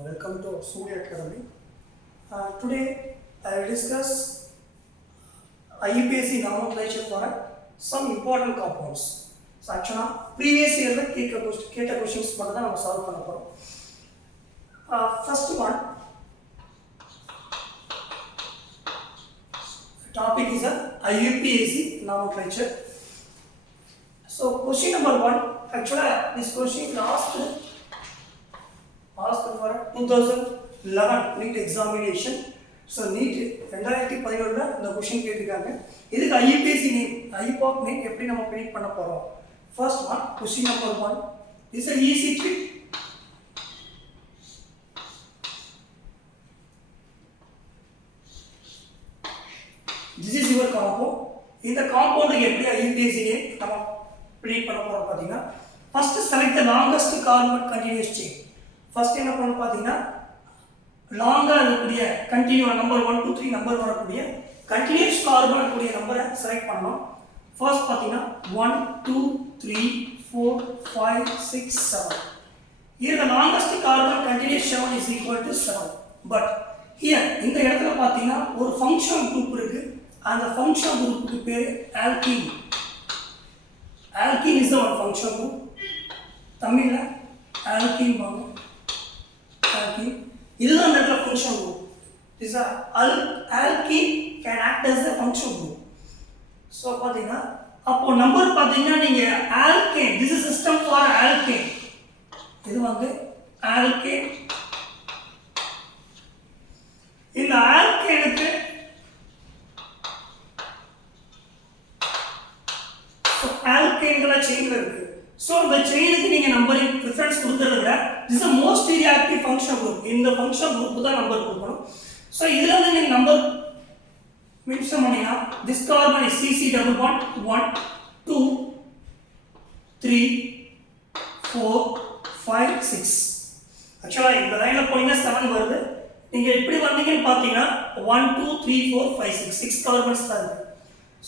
Welcome to Surya Academy. Today I will discuss IUPAC nomenclature for some important compounds. So actually previous year la கேட்ட questions மட்டும் தான் நம்ம solve பண்ண போறோம். First one topic is IUPAC nomenclature. So question number 1, actually this question asked for 2011 NEET examination. So NEET 2011 இந்த question கேட்டிருக்காங்க. இதுக்கு IUPAC name IUPAC name எப்படி நம்ம பிரிண்ட் பண்ண போறோம்? First one, question number 1 is an easy trick. This is your compound. இந்த காம்பவுண்டுக்கு எப்படி IUPAC name நம்ம பிரிண்ட் பண்ண போறோம் பாத்தீங்கன்னா, first select the longest carbon continuous chain. First என்ன பண்ணணும் பாத்தீங்கன்னா, லாங்கா இருக்கக்கூடிய கண்டினியூ நம்பர் 1 2 3 நம்பர் வரக்கூடிய கண்டினியூஸ் கார்பன் கூடிய நம்பரை செலக்ட் பண்ணனும். ஃபர்ஸ்ட் பாத்தீங்கன்னா 1 2 3 4 5 6 7. Here the longest carbon continuous 7 is equal to 7. But here இந்த இடத்துல பாத்தீங்கன்னா ஒரு ஃபங்க்ஷன் குரூப் இருக்கு. அந்த ஃபங்க்ஷன் குரூப்புக்கு பேரு alkene. Alkene is the one function group. தமிழ்ல ஆல்கீன் வாங்க. ஆல்கீன் இதுதான் அந்த function group. This alkene can act as a function group. So பாத்தீங்கன்னா அப்போ நம்பர் பாத்தீங்கன்னா நீங்க alkane, this is system for alkane. இது வந்து alkane. இந்த alkaneக்கு alkaneகள செயின்ல இருக்கு. So the செயினுக்கு நீங்க நம்பரிங் preference கொடுக்கறத விட this is the most reactive function group. இந்த function group தான் நம்பர் கொடுக்கணும். So இதுல வந்து நீங்க நம்பர் மென்ஷன் பண்ணீங்கன்னா this carbon is CC double bond 1 2 3 4 5 6. Actually இந்த லைன்ல போனீங்கன்னா 7 வருது. நீங்க இப்படி வந்தீங்கன்னு பாத்தீங்கன்னா 1 2 3 4 5 6 6 கார்பன்ஸ் தான் இருக்கு.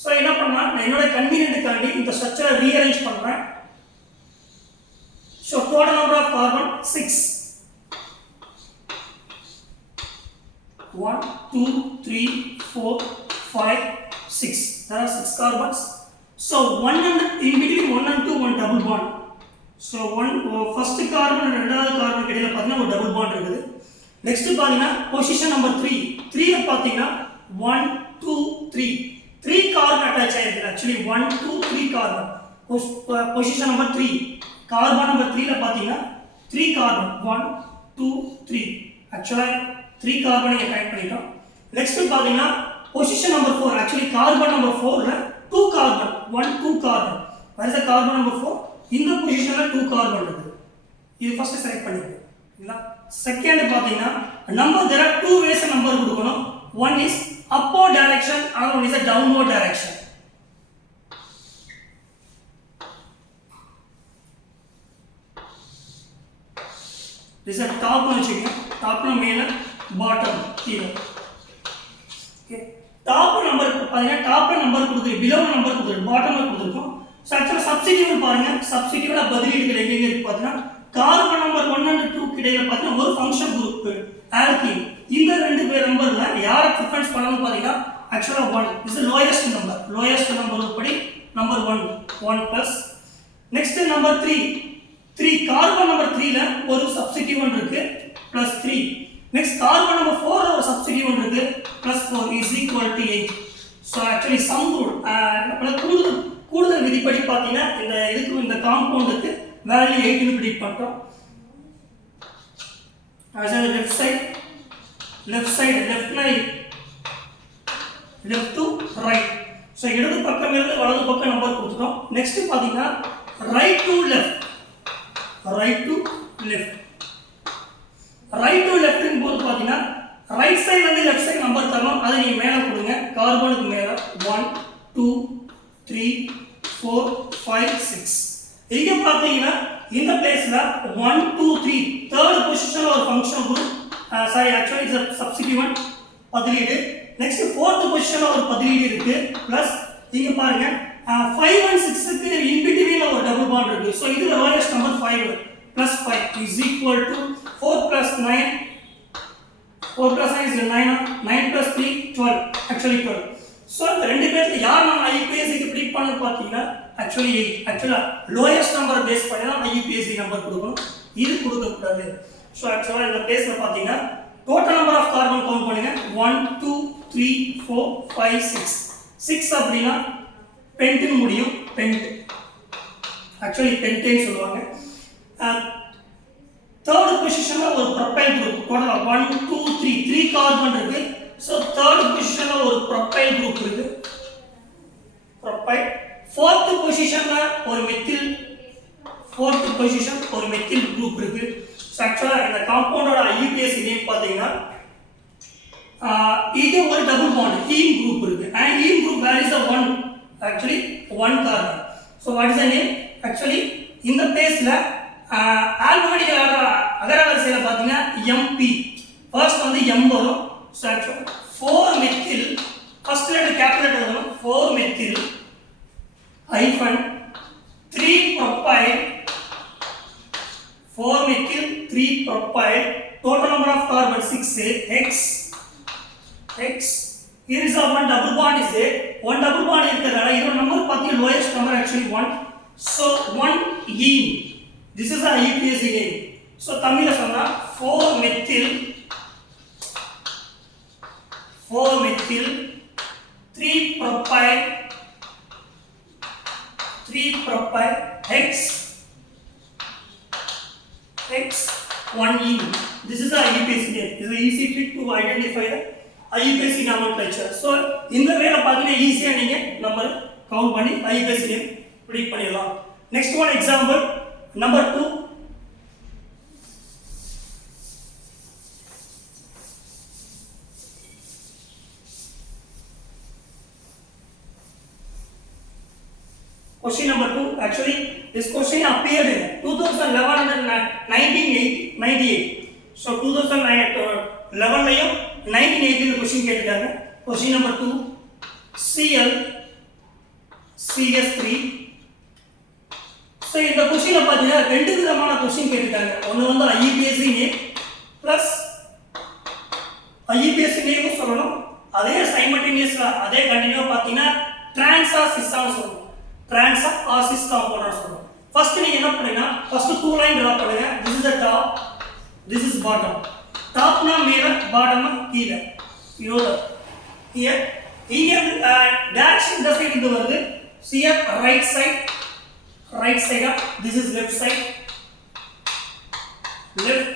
So என்ன பண்ணா நான் என்னோட கன்வீனியன்ட்காண்டி இந்த ஸ்ட்ரக்சரை ரீஅரேஞ்ச் பண்றேன். So total number of carbon 6. 1 2 3 4 5 6. There are 6 carbons. So one and in between 1 and 2 one double bond. So first carbon and ரெண்டாவது கார்பன் இடையில பாத்தீங்கன்னா ஒரு டபுள் பாண்ட் இருக்குது. நெக்ஸ்ட் பாத்தீங்கன்னா பொசிஷன் நம்பர் 3. 3 ல பாத்தீங்கன்னா 1 2 3 3 கார்பன் அட்டாச் ஆயிருக்கு. Actually 1 2 3 carbon. Position number 3 carbon number 3 ல பாத்தீங்கன்னா 3 கார்பன் 1 2 3. एक्चुअली 3 கார்பன் நீங்க கனெக்ட் பண்ணிட்டோம். நெக்ஸ்ட் பாத்தீங்கன்னா position number 4. Actually carbon number 4 ல 2 carbon 1 2 carbon. Where is the carbon number 4? இந்த பொசிஷன்ல 2 கார்பன் இருக்கு. இது ஃபர்ஸ்ட் செலக்ட் பண்ணிக்கோங்க. இல்ல செகண்ட் பாத்தீங்கன்னா number there are two ways number கொடுக்கணும். One is upward direction, another one is a downward direction. This is a top ல வச்சுக்கோங்க. டாப்ல மேல பாட்டம் கீழே. ஓகே டாப் நம்பர் பாத்தீங்கன்னா டாப்ல நம்பர் கொடுத்து பிலோ நம்பர் கொடுத்து பாட்டம்ல கொடுத்துருக்கோம். சோ ஆக்சுவலா சப்ஸ்டிட்யூட் பாருங்க. சப்ஸ்டிட்யூட்ல பதிலீடுகள் எங்க இருக்கு பாத்தீங்கன்னா கார்பன் நம்பர் 1 and 2 இடையில பாத்தீங்கன்னா ஒரு ஃபங்க்ஷன் குரூப் ஆல்கீன். இந்த ரெண்டு பேர் நம்பர்ல யாரை ப்ரிஃபரன்ஸ் பண்ணனும் பாத்தீங்கன்னா ஆக்சுவலா 1 is the lowest number. lowest number படி number 1 plus next number 3 carbon number 3 ல ஒரு சப்ஸ்டிட்யூவன்ட் இருக்கு பிளஸ் 3. நெக்ஸ்ட் கார்பன் நம்பர் 4 ல ஒரு சப்ஸ்டிட்யூவன்ட் இருக்கு plus 4 is equal to 8. so actually sum rule கூடுதல் விதிப்படி பாத்தீங்கன்னா இந்த காம்பவுண்டுக்கு வேல்யூ 8 னு பிரிடிக்ட் பண்ணிட்டோம். as a left side left line left to right. so இடது பக்கம் இருந்து வலது பக்கம் நம்பர் கொடுத்துட்டோம். நெக்ஸ்ட் பாத்தீங்கன்னா right to left ன் போது பாத்தீங்கன்னா ரைட் சைடுல இருந்து லெஃப்ட் சைடு நம்பர் தரணும். அதை நீங்க மேல கொடுங்க. கார்பனுக்கு மேல 1 2 3 4 5 6. இங்க பாத்தீங்கன்னா இந்த பிளேஸ்ல 1 2 3 தேர்ட் பொசிஷன்ல ஒரு function group actually is a substituent பதிலீடு. நெக்ஸ்ட் ஃபோர்த் பொசிஷன்ல ஒரு பதிலீடு இருக்கு பிளஸ் இங்க பாருங்க 5 and 6 க்கு in between ஒரு டபுள் பாண்ட் இருக்கு. சோ இது lowest number 5 plus 5 is equal to 4 plus 9, 4 plus 9 is 9, 9 plus 3, 12, actually 12. So, இந்த ரெண்டு பேர்ல யார் நம்ம IUPACக்கு ப்ரிடிக்ட் பண்ணது பார்த்தீங்கன்னா actually 8. Actually lowest number base பண்ணி தான் IUPAC நம்பர் கொடுக்கணும். இது கொடுக்க கூடாது. So, actually இந்த பேஸ்ல பார்த்தீங்கன்னா total number of carbon count பண்ணுங்க 1 2 3 4 5 6. 6 அப்படினா pentane முடியும், pent. Actually pentane சொல்லுவாங்க. Third position ஒரு propyl group டோட்டலா 1 2 3 கார்பன் இருக்கு. So third position ஒரு propyl group இருக்கு. propyl. Fourth position ஒரு methyl group இருக்கு. So actually இந்த காம்பவுண்டோட IUPAC நேம் பாத்தீங்கன்னா இது ஒரு டபுள் பாண்ட் heme group இருக்கு. And heme group where is the one actually one carbon. So what is the name? Actually இந்த பேஸ்ல ஆல்பபெடிக் அகர வரிசையில பாத்தீங்கன்னா MP ஃபர்ஸ்ட் வந்து M வரும். So actually 4 methyl first letter capital letter வரும் 4 methyl hyphen 3 propyl 4 methyl 3 propyl total number of carbon 6 x here is a one double bond is there one double bond இருக்கறதால இதோட number பாத்தீங்கன்னா lowest number actually 1 so 1 e this is the IUPAC name so தமிழ்ல சொன்னா 4 methyl 3 propyl x 1e this is the IUPAC name is an easy trick to identify the IUPAC nomenclature so இந்த வேல பாத்தீங்கன்னா ஈஸியா நீங்க number count பண்ணி IUPAC name predict பண்ணிடலாம் next one example number 2 question number 2 actually this question appeared in 2011 and 1998 so 2011 லையும் 1980 ல question கேட்டிருக்காங்க question number 2 Cl CS3 so இந்த क्वेश्चनல பாத்தீங்கன்னா ரெண்டு விதமான क्वेश्चन கேட்டிருக்காங்க ஒன்னு வந்து IUPAC name plus IUPAC name சொல்லணும் அதே simultaneously அதே கண்டினியூவா பாத்தீங்கன்னா trans or cis சொல்லணும் trans or cis compound சொல்லணும் first நீங்க என்ன பண்ணுங்க first two line draw பண்ணுங்க this is the top this is bottom top na மேல bottom na கீழ you know that here direction இந்த சைடு இது வருது see here right side this is left side left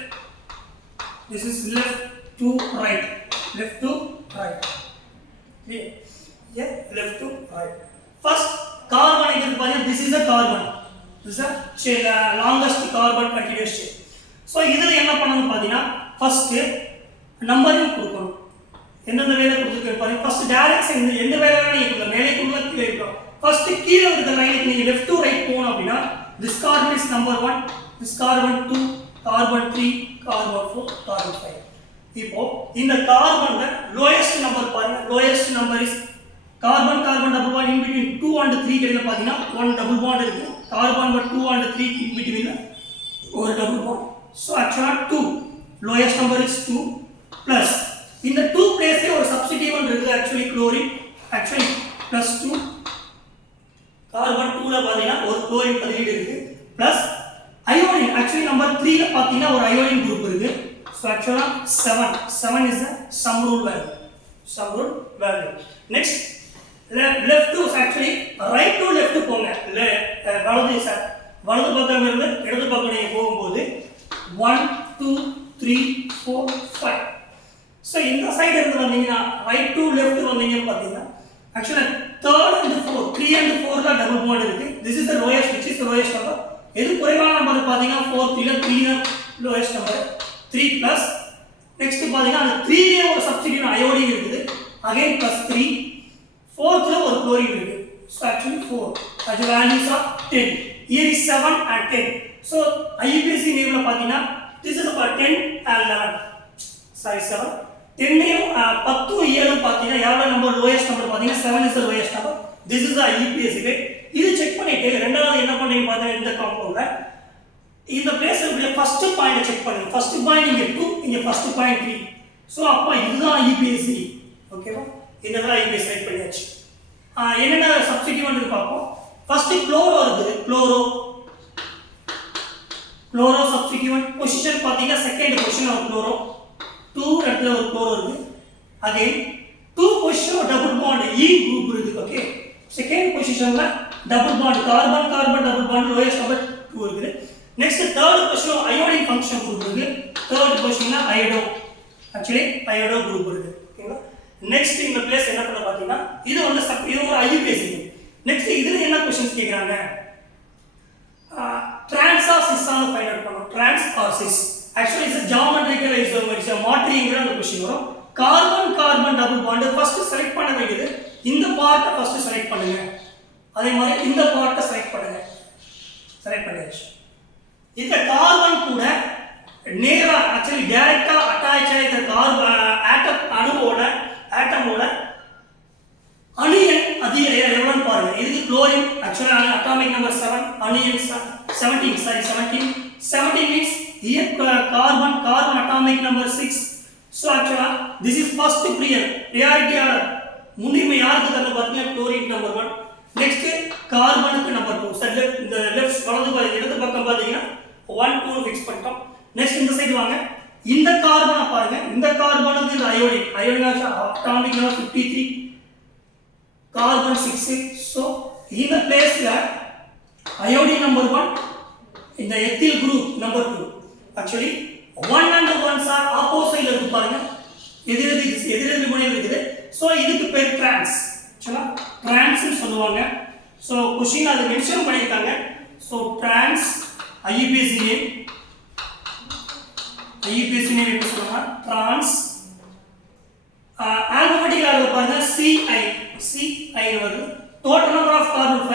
this is left to right clear yeah left to right first carbon is this is a carbon this is a longest carbon continuous chain so இதுல என்ன பண்ணனும் பாத்தீங்கன்னா first numbering கொடுக்கணும் என்னென்ன வேலை கொடுத்துருக்கு பாருங்க first direction எந்த வேலைனா நீங்க மேலே குள்ள கீழே இருக்கும் first கீழ இருக்க லைனுக்கு நீங்க left to right போணும் அப்படினா this carbon is number 1 this carbon 2 carbon 3 carbon 4 carbon 5 இப்போ இந்த கார்பன்ல lowest number பாருங்க lowest number is carbon double bond in between 2 and 3 கிடையில பாத்தீங்கன்னா one double bond இருக்கு carbon but 2 and 3 in between ஒரு double bond so actually 2 lowest number is 2 plus in the 2 place ஒரு substituent இருக்கு actually chlorine actually plus 2 carbon 2 ல பாத்தீங்கன்னா ஒரு chlorine பதிலீடு இருக்கு plus iodine actually number 3 ல பாத்தீங்கன்னா ஒரு iodine group இருக்கு so actually 7 is the sum rule value next left to actually right to left போங்க வலது பக்கம் இருந்து இடது பக்கம் நீங்க போகும்போது 1 2 3 4 5 so இந்த சைடு இருந்து வந்தீங்கன்னா right to left வந்தீங்கன்னு பாத்தீங்கன்னா actually third and 4 3 and 4 ல டபுள் பாண்ட் இருக்கு this is the lowest which is the lowest number எது குறைவான நம்பர் பாத்தீங்கன்னா 4 3 ல 3 lowest number 3 plus next பாத்தீங்கன்னா அந்த 3 ல ஒரு சப்ஸ்டிட்யூட் அயோடின் இருக்குது again plus 3 fourth ல ஒரு chlorine இருக்கு so actually 4 as values of 10 here is 7 and 10 so IUPAC நேம்ல பாத்தீங்கன்னா this is for 10 and 11 sorry 7 10 name 10 7 பாத்தீங்கன்னா யாரோட நம்பர் lowest நம்பர் பாத்தீங்கன்னா 7 is the lowest number this is the IUPAC இது check பண்ணிட்டு ரெண்டாவது என்ன பண்றீங்க பாத்தீங்கன்னா இந்த காம்பவுண்ட்ல இந்த பிளேஸ்ல ஃபர்ஸ்ட் பாயிண்ட் செக் பண்ணுங்க ஃபர்ஸ்ட் பாயிண்ட் இங்க 2 இங்கே ஃபர்ஸ்ட் பாயிண்ட் 3. ஸோ அப்போ இதுதான் IUPAC. ஓகேவா, இந்த தான் IUPAC செலக்ட் பண்ணியாச்சு. என்னென்ன சப்ஸ்டிட்யூட் பார்ப்போம். ஃபர்ஸ்ட் குளோரோ இருக்குது. குளோரோ சப்ஸ்டிட்யூட் பொசிஷன் பார்த்தீங்கன்னா செகண்ட் பொசிஷன் ஒரு குளோரோ, 2 இடத்துல ஒரு குளோரோ இருக்குது. Again 2 position double bond E group இருக்குது. ஓகே, செகண்ட் பொசிஷன்ல double bond carbon carbon double bond lowest number 2 இருக்குது. Next third position iodine function group இருக்கு. தேர்ட் பொசிஷன்ல அயோடோ, ஆக்சுவலி அயோடோ குரூப் இருக்கு. ஓகேங்களா, நெக்ஸ்ட் இந்த பிளேஸ் என்ன பண்ண பாத்தீங்கன்னா இது வந்து இது ஒரு IUPAC. நெக்ஸ்ட் இதுல என்ன क्वेश्चंस கேக்குறாங்க, trans or cis or find out பண்ணனும். Trans or cis actually is geometrical is மாட்ரிங்கிற அந்த क्वेश्चन வரும். Carbon carbon double bond first select பண்ண வேண்டியது இந்த பார்ட்ட ஃபர்ஸ்ட் செலக்ட் பண்ணுங்க. அதே மாதிரி இந்த பார்ட்ட செலக்ட் பண்ணுங்க. செலக்ட் பண்ணியாச்சு. இந்த கார்பன் கூட நேரா ஆக்சுவலி டைரக்டா அட்டாச் ஆகிற கார்பன் ஆட்டமோட அணு எண் அது எவ்வளவுன்னு பாருங்க. இதுக்கு குளோரின் ஆக்சுவலா அட்டாமிக் நம்பர் 7, அணு எண் 17 means here carbon atomic number 6. So actually this is first priority order. முன்னுரிமை யாருக்கு தரணும் பாத்தீங்கன்னா குளோரின் நம்பர் 1. நெக்ஸ்ட் கார்பனுக்கு நம்பர் 2. சரி, இந்த லெஃப்ட் இடது பக்கம் பாத்தீங்கன்னா 1 2 ஃபிக்ஸ் பண்ணிட்டோம். நெக்ஸ்ட் இந்த சைடு வாங்க. இந்த கார்பனை பாருங்க. இந்த கார்பனுக்கு இந்த iodine atomic number 53, carbon 6. So இந்த பிளேஸ்ல அயோடின் நம்பர் 1, இந்த ethyl group number 2. Actually 1 and 1 are ஆப்போசிட்ல இருக்கு பாருங்க. எதிரெதிர் முனையில் இருக்குது. சோ இதுக்கு பேர் டிரான்ஸ். ஆக்சுவலா டிரான்ஸ் சொல்லுவாங்க. சோ क्वेश्चन அது மென்ஷன் பண்ணிருக்காங்க. சோ டிரான்ஸ் IUPAC நேம் என்ன சொல்றாங்க, டிரான்ஸ் ஆல்பபெட்டிக்கல் ஆர்டர் பாருங்க. CI வருது. Total number of carbon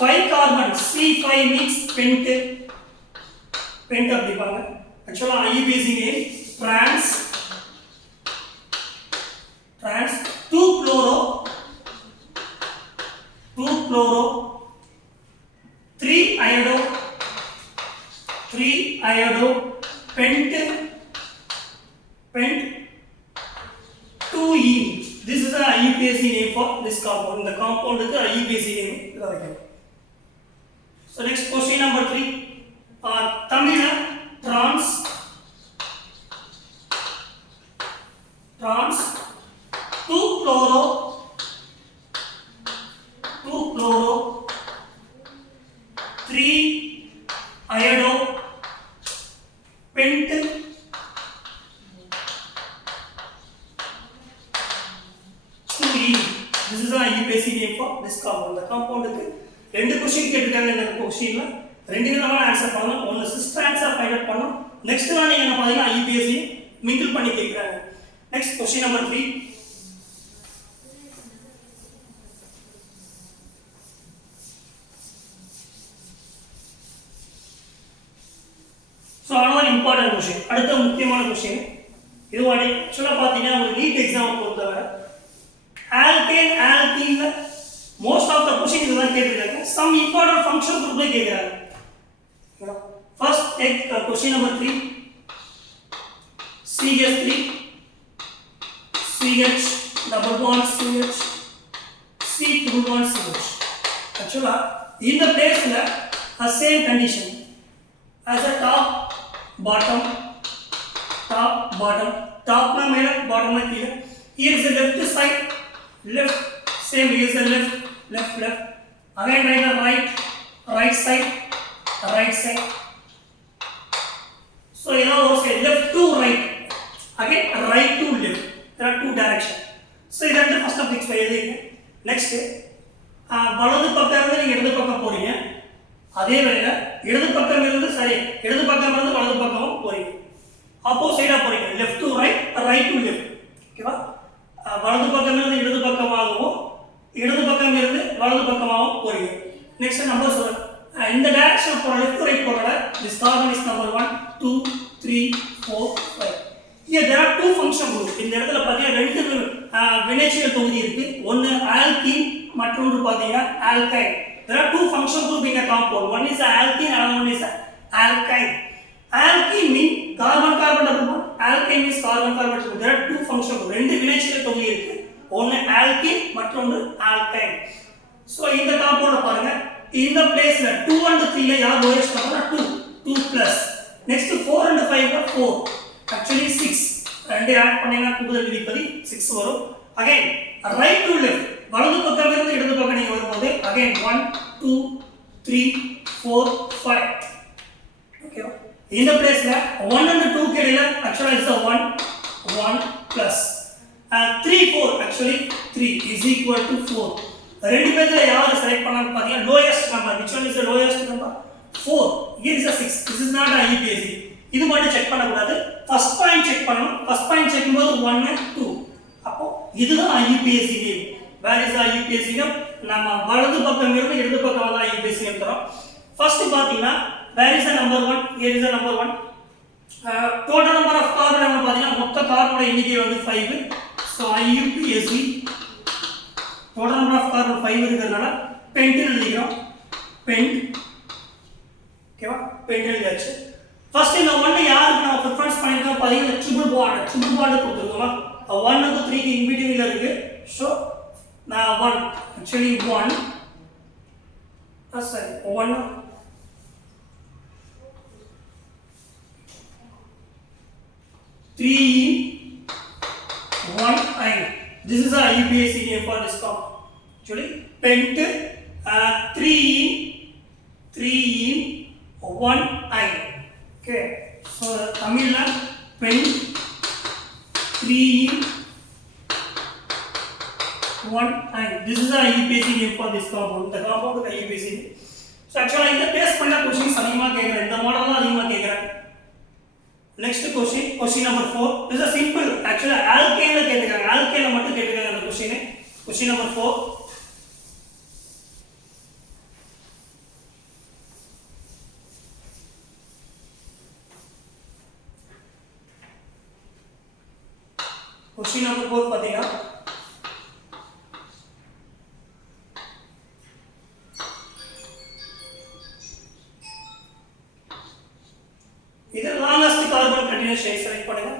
5 carbon. C5 means pent அப்படி பாருங்க. ஆக்சுவலா IUPAC name trans 2 chloro 3 iodo pent 2E. This is the IUPAC name for this compound. The compound is the IUPAC name. So next question number 3. Tamil trans 2 chloro 3 ayodo pent 2E. This is the IUPAC name for this compound. The compound க்கு ரெண்டு question கேட்டிருக்காங்க. இந்த क्वेश्चनல ரெண்டு விதமான answer பண்ணனும். ஒன்னு sis answer find out பண்ணனும். Next one நீங்க என்ன பாத்தீங்கன்னா IUPAC மிங்கிள் பண்ணி கேக்குறாங்க. Next question number 3. So another important question. அடுத்த முக்கியமான क्वेश्चन. இது ஆக்சுவலா பாத்தீங்கன்னா ஒரு நீட் எக்ஸாம் பொறுத்தவரை alkene most of the question இதுதான் கேட்டிருக்காங்க. some important function group கேக்குறாங்க. First take question number 3. CH3 CH double bond CH C triple bond CH. Actually in the place la a same condition as a top bottom top na mela bottom na kila. Here is the left side left, same here is the left again right side. So you know say left to right, again right to left. There are two directions. So இத வந்து first fix பண்ணிடுங்க. Next வலது பக்கம் இருந்து நீங்க இடது பக்கம் போறீங்க. அதே வேளையில இடது பக்கம் இருந்து வலது பக்கமும் போறீங்க. ஆப்போசிட்டா போறீங்க. Left to right to left. ஓகேவா? வலது பக்கம் இருந்து இடது பக்கமாகவும் இடது பக்கம் இருந்து வலது பக்கமாகவும் போறீங்க. நெக்ஸ்ட் நம்பர் சொல்றேன். இந்த டைரக்ஷன் போற லெஃப்ட் டு ரைட் போறல this carbon is number 1 2 3 4 5. Here there are two function group. இந்த இடத்துல பாத்தீங்கன்னா ரெண்டு வினைச்சொல் தொகுதி இருக்கு. ஒன்னு alkene மற்றொன்று பாத்தீங்கன்னா alkyne. There are two function group in a compound. One is alkene and one is alkyne. Alkene mean carbon double bond. alkane means carbon carbon. There are two functions. ரெண்டு வினைச்செயல் தொகுதி இருக்கு. ஒன்னு alkene மற்றொன்று alkyne. So இந்த காம்பவுண்ட பாருங்க. இந்த பிளேஸ்ல 2 and 3 ல யார் லோயஸ்ட் காம்பவுண்ட்னா 2 plus. Next 4 and 5 ல 4. Actually 6. ரெண்டு ஆட் பண்ணீங்கன்னா கூடுதல் விதிப்படி 6 வரும். Again right to left. வலது பக்கம் இருந்து இடது பக்கம் நீங்க வரும்போது again 1 2 3 4 5. Okay. இந்த பிளேஸ்ல 1 and 2 க்கு இடையில actually is a 1 plus 3 4 actually 3 is equal to 4. ரெண்டு பேர்ல யாரை செலக்ட் பண்ணலாம்னு பாத்தீங்க lowest number. Which one is the lowest number? 4. Here is a 6. This is not a IUPAC. இது மட்டும் செக் பண்ண கூடாது. ஃபர்ஸ்ட் பாயிண்ட் செக் பண்ணனும். ஃபர்ஸ்ட் பாயிண்ட் செக் பண்ணும்போது 1 and 2. அப்போ இதுதான் IUPAC name. Where is the IUPAC name? நம்ம வலது பக்கம் இருந்து இடது பக்கம் வந்தா IUPAC நேம் தரோம். ஃபர்ஸ்ட் பாத்தீங்கன்னா where is the number 1? Here is the number 1. Total number of carbon நம்ம பாத்தீங்கன்னா மொத்த கார்பனோட எண்ணிக்கை வந்து 5. So IUPAC total number of carbon 5 இருக்குறதுனால pentene எழுதிக்கிறோம். pent ஓகேவா? pent எழுதியாச்சு. ஃபர்ஸ்ட் இந்த 1 யாருக்கு நான் ப்ரிஃபரன்ஸ் பண்ணிருக்கேன் பாத்தீங்கன்னா ட்ரிபிள் பாண்ட் கொடுத்துருக்கோமா? 1 and 3 க்கு இன் பிட்வீன்ல இருக்கு. So நான் 1 actually 1 sorry 1 3 1 ion. This is a IUPAC name for this compound. Actually pent 3 in 1 ion. Okay. So Tamil la pent 3 in 1 ion. This is a IUPAC name for this compound. The compound is IUPAC. So actually in the test பண்ண questions அதிகமா கேக்குறேன். இந்த மாடல்ல அதிகமா கேக்குறேன். Next question number 4. This is a simple. Actually alkane ல கேட்டிருக்காங்க. alkane ல மட்டும் கேட்டிருக்காங்க அந்த question. Question number 4. Question number 4 பாத்தீங்கன்னா இது longest carbon continuous chain select பண்ணுங்க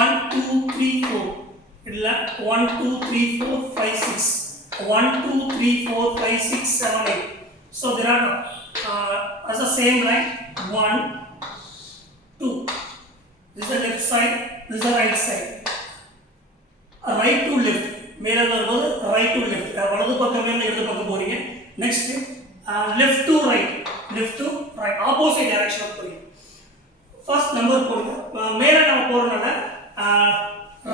1 2 3 4 இல்ல 1 2 3 4 5 6 1 2 3 4 5 6 7 8. So there are as the same line 1 2. This is the left side, this is the right side. Right to left மேல வரும்போது right to left வலது பக்கம் இருந்து இடது பக்கம் போறீங்க. Next left to right opposite direction போறீங்க. First number போடுங்க. மேல நம்ம போறனால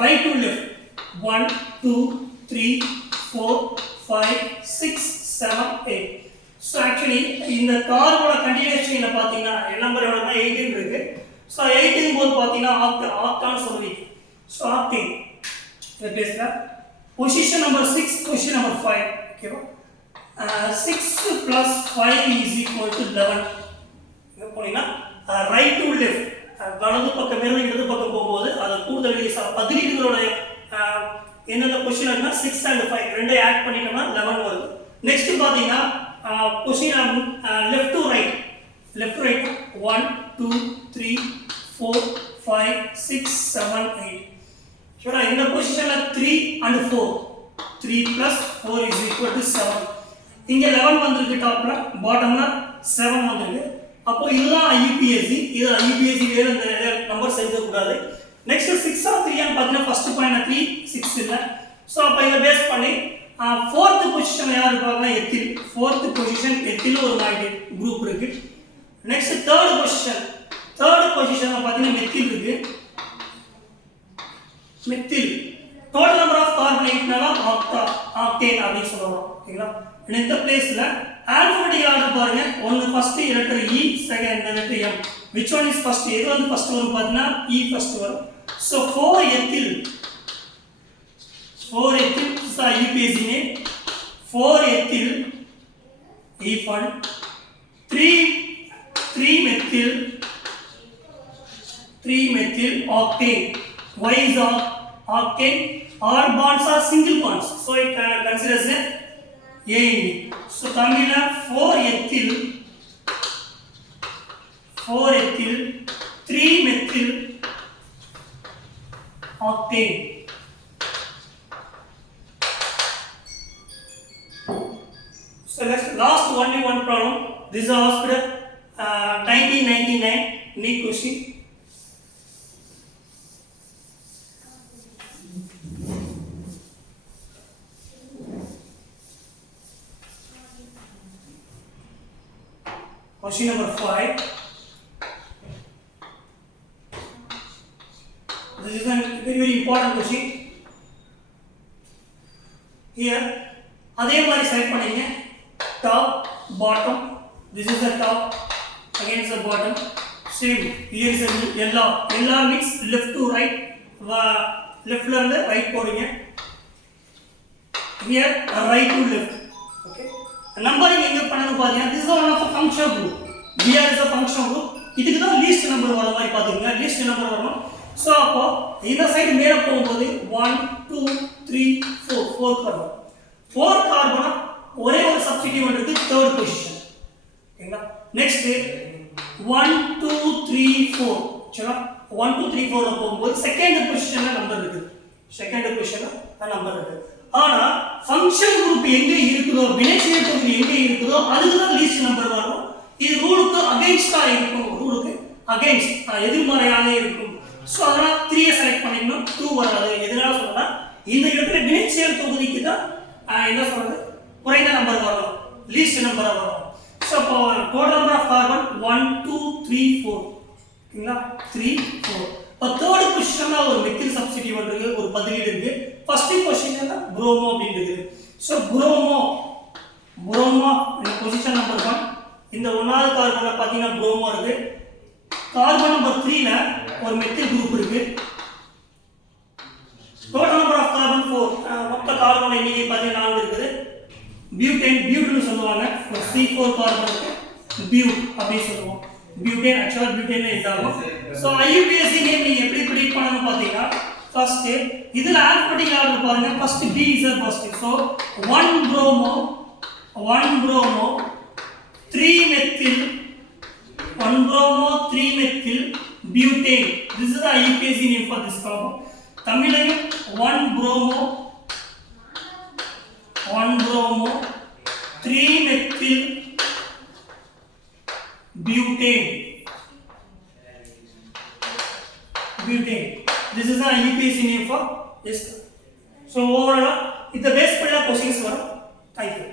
right to left 1 2 3 4 5 6 7 8. So actually இந்த கார்பனோட கண்டினியூஸ் செயின்ல பாத்தீங்கன்னா நம்பர் எவ்வளவுனா 18 இருக்கு. So 18 போது பாத்தீங்கன்னா ஆக்டான் சொல்லுவீங்க. So octane இந்த பிளேஸ்ல position number 6 position number 5 ஓகேவா? 6 plus 5 is equal to 11. இங்க போனீங்கன்னா right to left வலது பக்கம் இருந்து இடது பக்கம் போகும்போது அது கூடுதல் பதிலீடுகளோட என்னென்ன பொசிஷன் இருக்குன்னா 6 and 5 ரெண்டே ஆட் பண்ணிட்டோம்னா 11 வருது. நெக்ஸ்ட் பாத்தீங்கன்னா பொசிஷன் லெஃப்ட் டு ரைட் 1 2 3 4 5 6 7 8. சரி இந்த பொசிஷன்ல 3 and 4 3 plus 4 is equal to 7. இங்க 11 வந்திருக்கு டாப்ல பாட்டம்ல 7 வந்திருக்கு. அப்போ இதுதான் IUPAC. இது IUPAC வேற இந்த நம்பர் எழுத கூடாது. நெக்ஸ்ட் 6 ஆர் 3 ன்னு பார்த்தீங்கன்னா ஃபர்ஸ்ட் பாயிண்ட் 3 6 இல்ல. சோ அப்ப இத பேஸ் பண்ணி fourth பொசிஷன் யார் இருப்பாங்கன்னா எத்தில். fourth பொசிஷன் எத்தில் ஒரு மாலிக்யூல் குரூப் இருக்கு. நெக்ஸ்ட் third பொசிஷன்ல பார்த்தீங்கன்னா மெத்தில் இருக்கு. Methyl total number of carbon 8னால ஆக்டேன் அப்படி சொல்றோம். ஓகேங்களா? இந்த பிளேஸ்ல alphabetic order பாருங்க. ஒன்னு first letter E, second letter M. which one is first? எது வந்து ஃபர்ஸ்ட் வரும் பாத்தீங்கன்னா E ஃபர்ஸ்ட் வரும். So 4 ethyl is the IUPAC name. 4 ethyl E1 3 methyl octane. Why is octane? All bonds are single bonds, so it considers a AND. So Tamila 4 ethyl 3 methyl octane. So let's last only one problem. This is asked 1999 NEET question. Question number 5. This is a very important question. Here, அதே மாதிரி select பண்ணீங்க. Top, bottom. This is the top. Against the bottom. Same. Here is a yellow. Yellow means left to right. Leftல இருந்து right போறீங்க. Here right to left. Okay. Numbering எங்க பண்ணனும் பாத்தீங்கன்னா this is one of the function group. Here is a function group. இதுக்கு தான் least number வர மாதிரி பாத்துக்கங்க. லீஸ்ட் நம்பர் வரணும். சோ அப்போ இந்த சைடு மேல போகும்போது 1 2 3 4 கார்பன். 4 கார்பன் ஒரே ஒரு சப்ஸ்டிட்யூவன்ட் இருக்கு தேர்ட் பொசிஷன். ஓகேங்களா? நெக்ஸ்ட் 1 2 3 4. சரியா? 1 2 3 4 ல போகும்போது செகண்ட் பொசிஷன்ல நம்பர் இருக்கு. செகண்ட் பொசிஷன்ல நம்பர் இருக்கு. ஆனா ஃபங்க்ஷன் குரூப் எங்க இருக்குதோ வினைச்செயல் தொகுதி எங்க இருக்குதோ அதுக்கு தான் லீஸ்ட் நம்பர் வரும். இது ரூலுக்கு அகைன்ஸ்டா இருக்கும். ரூலுக்கு அகைன்ஸ்ட் எதிர்மறையாக இருக்கும். சோ அதனால 3 ஐ செலக்ட் பண்ணிக்கணும். 2 வராது. எதனால சொல்றேன்னா இந்த இடத்துல வினைச்செயல் தொகுதிக்கு தான் என்ன சொல்றது குறைந்த நம்பர் வரும். லீஸ்ட் நம்பர் வரும். சோ அப்போ டோட்டல் நம்பர் ஆஃப் கார்பன் 1 2 3 4. ஓகேங்களா? 3 4. இப்போ தேர்ட் பொசிஷன்ல ஒரு மெத்தில் சப்ஸ்டிட்யூவன்ட் இருக்கு, ஒரு பதிலீடு இருக்கு. ஃபர்ஸ்ட் பொசிஷன்ல புரோமோ அப்படினு இருக்கு. சோ புரோமோ இந்த பொசிஷன் நம்பர் 1. இந்த 1வது கார்பன்ல பாத்தீங்கன்னா புரோமோ இருக்கு. கார்பன் நம்பர் 3 ல ஒரு மெத்தில் குரூப் இருக்கு. Total number of carbon 4. மொத்த கார்பன் எண்ணிக்கை பாத்தீங்கன்னா 4 இருக்குது. பியூட்னு சொல்லுவாங்க. C4 கார்பன் இருக்கு. பியூட் அப்படி சொல்லுவோம். பியூட்டேன் ஆக்சுவலா பியூட்டேன் இதாகும். சோ IUPAC நேம் நீங்க எப்படி பிரெடிக்ட் பண்ணனும் பாத்தீங்கன்னா ஃபர்ஸ்ட் இதுல ஆல்பபெட்டிக் ஆர்டர் பாருங்க. First B is the first. So 1 bromo 3 methyl 1 bromo 3 methyl butane. This is the IUPAC name for this compound. தமிழ்ல 1 bromo 3 methyl butane. This is the IUPAC name for this. So overall, it's the best questions for. Thank you.